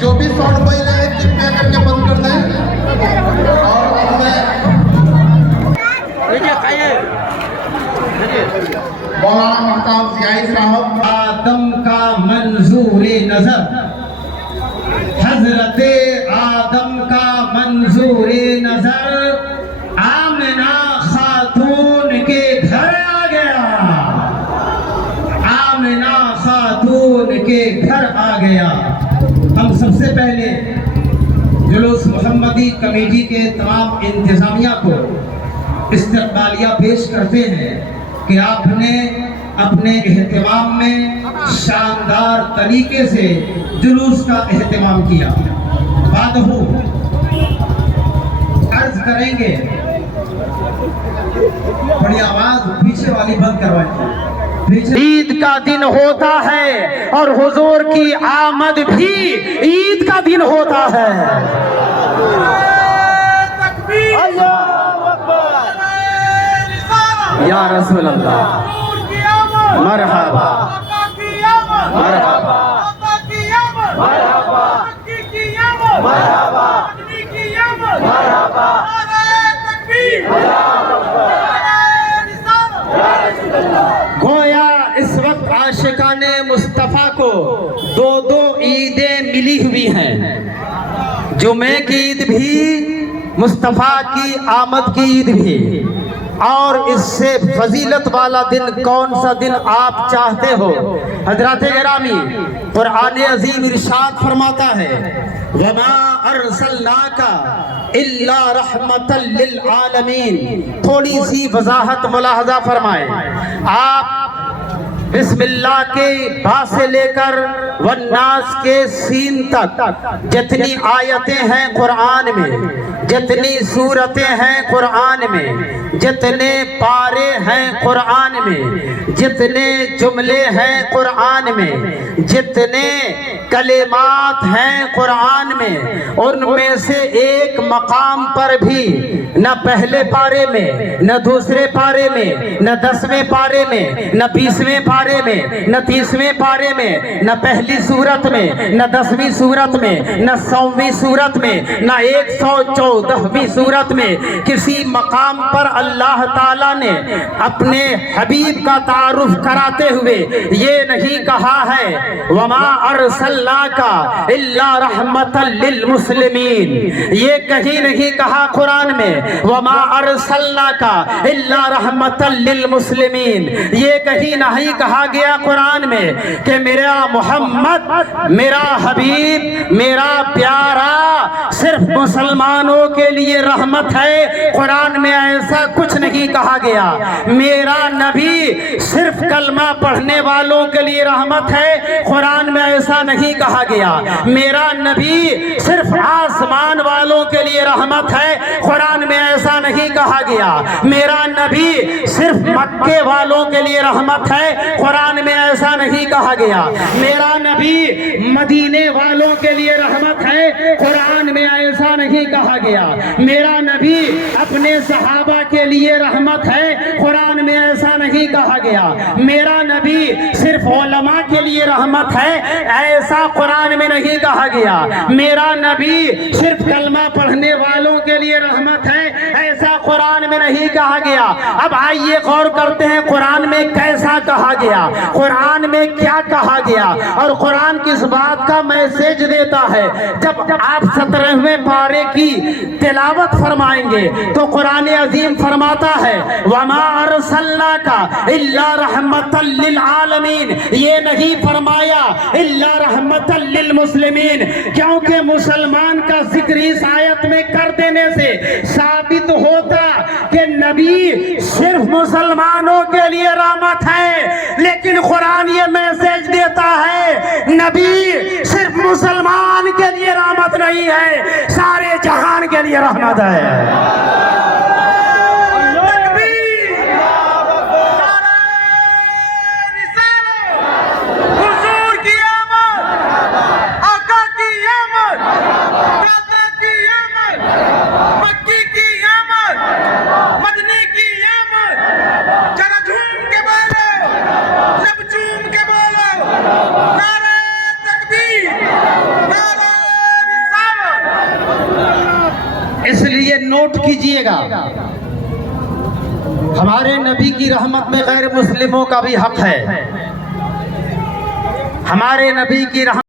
جو بھی ساؤنڈ بج رہے ہیں کرپیا کر کے بند کر دیں اور مولانا مہتاب ضیائی صاحب آدم کا منظور نظر، حضرت آدم کا منظور نظر آمنہ خاتون کے گھر آ گیا، آمنہ خاتون کے گھر آ گیا۔ ہم سب سے پہلے جلوس محمدی کمیٹی کے تمام انتظامیہ کو استقبالیہ پیش کرتے ہیں کہ آپ نے اپنے اہتمام میں شاندار طریقے سے جلوس کا اہتمام کیا۔ بعد عرض کریں گے، بڑی آواز پیچھے والی بند کروائیں۔ عید کا دن ہوتا ہے اور حضور کی آمد بھی عید کا دن ہوتا ہے۔ یا رسول اللہ مرحبا مرحبا مرحبا مرحبا۔ گویا اس وقت عاشقان مصطفیٰ کو دو دو عیدیں ملی ہوئی ہیں، جمعے کی عید بھی، مصطفیٰ کی آمد کی عید بھی۔ اور اس سے فضیلت والا دن کون سا دن آپ چاہتے ہو؟ حضرات گرامی، قرآن عظیم ارشاد فرماتا ہے وَمَا أَرْسَلْنَاكَ إِلَّا رَحْمَةً لِلْعَالَمِينَ۔ تھوڑی سی وضاحت ملاحظہ فرمائیں۔ آپ بسم اللہ کے با سے لے کر والناس کے سین تک جتنی آیتیں ہیں قرآن میں، جتنی سورتیں ہیں قرآن میں، جتنے پارے ہیں قرآن میں، جتنے جملے ہیں قرآن میں، جتنے کلمات ہیں قرآن میں، ان میں سے ایک مقام پر بھی نہ پہلے پارے میں، نہ دوسرے پارے میں، نہ 10ویں پارے میں، نہ 20ویں پارے میں، نہ 30ویں پارے میں، نہ پہلی سورت میں، نہ 10ویں سورت میں، نہ 100ویں سورت میں، نہ 114ویں سورت میں کسی مقام پر اللہ تعالیٰ نے اپنے حبیب کا تعارف کراتے ہوئے یہ نہیں کہا ہے وَمَا أَرْسَلْنَاكَ إِلَّا رَحْمَةً لِلْمُسْلِمِينَ، یہ کہیں نہیں کہا قرآن میں وَمَا أَرْسَلْنَاكَ إِلَّا رَحْمَةً لِلْمُسْلِمِينَ، یہ کہیں نہیں کہا گیا قرآن میں کہ میرا محمد، میرا حبیب، میرا پیارا صرف مسلمانوں کے لیے رحمت ہے۔ قرآن میں ایسا کچھ نہیں کہا گیا۔ میرا نبی صرف کلمہ پڑھنے والوں کے لیے رحمت ہے، قرآن میں ایسا نہیں کہا گیا۔ میرا نبی صرف آسمان والوں کے لیے رحمت ہے، قرآن میں ایسا نہیں کہا گیا۔ میرا نبی صرف مکے والوں کے لیے رحمت ہے، قرآن میں ایسا نہیں کہا گیا۔ میرا نبی مدینے والوں کے لیے رحمت ہے، قرآن میں ایسا نہیں کہا گیا۔ میرا نبی اپنے صحابہ کے لیے رحمت ہے، قرآن میں ایسا نہیں کہا گیا۔ میرا نبی صرف علماء کے لیے رحمت ہے، ایسا قرآن میں نہیں کہا گیا۔ میرا نبی صرف کلمہ پڑھنے والوں کے لیے رحمت ہے، ایسا قرآن میں نہیں کہا گیا۔ اب آئیے غور کرتے ہیں قرآن میں کیسا کہا گیا، قرآن میں کیا کہا گیا، اور قرآن کس بات کا میسج دیتا ہے۔ جب آپ 17ویں پارے کی تلاوت فرمائیں گے تو قرآن عظیم فرماتا ہے وَمَا أَرْسَلْنَاكَ إِلَّا رَحْمَةً لِلْعَالَمِينَ، یہ نہیں فرمایا إِلَّا رَحْمَةً لِلْمُسْلِمِينَ، کیونکہ مسلمان کا ذکر اس آیت میں کر دینے سے ثابت ہوتا کہ نبی صرف مسلمانوں کے لیے رحمت ہے، لیکن قرآن یہ میسج دیتا ہے نبی صرف مسلمان کے لیے رحمت نہیں ہے، سارے جہان کے لیے رحمت ہے۔ مکی کی آمد، مدنی کی اس لیے نوٹ کیجئے گا، ہمارے نبی کی رحمت میں غیر مسلموں کا بھی حق ہے، ہمارے نبی کی رحمت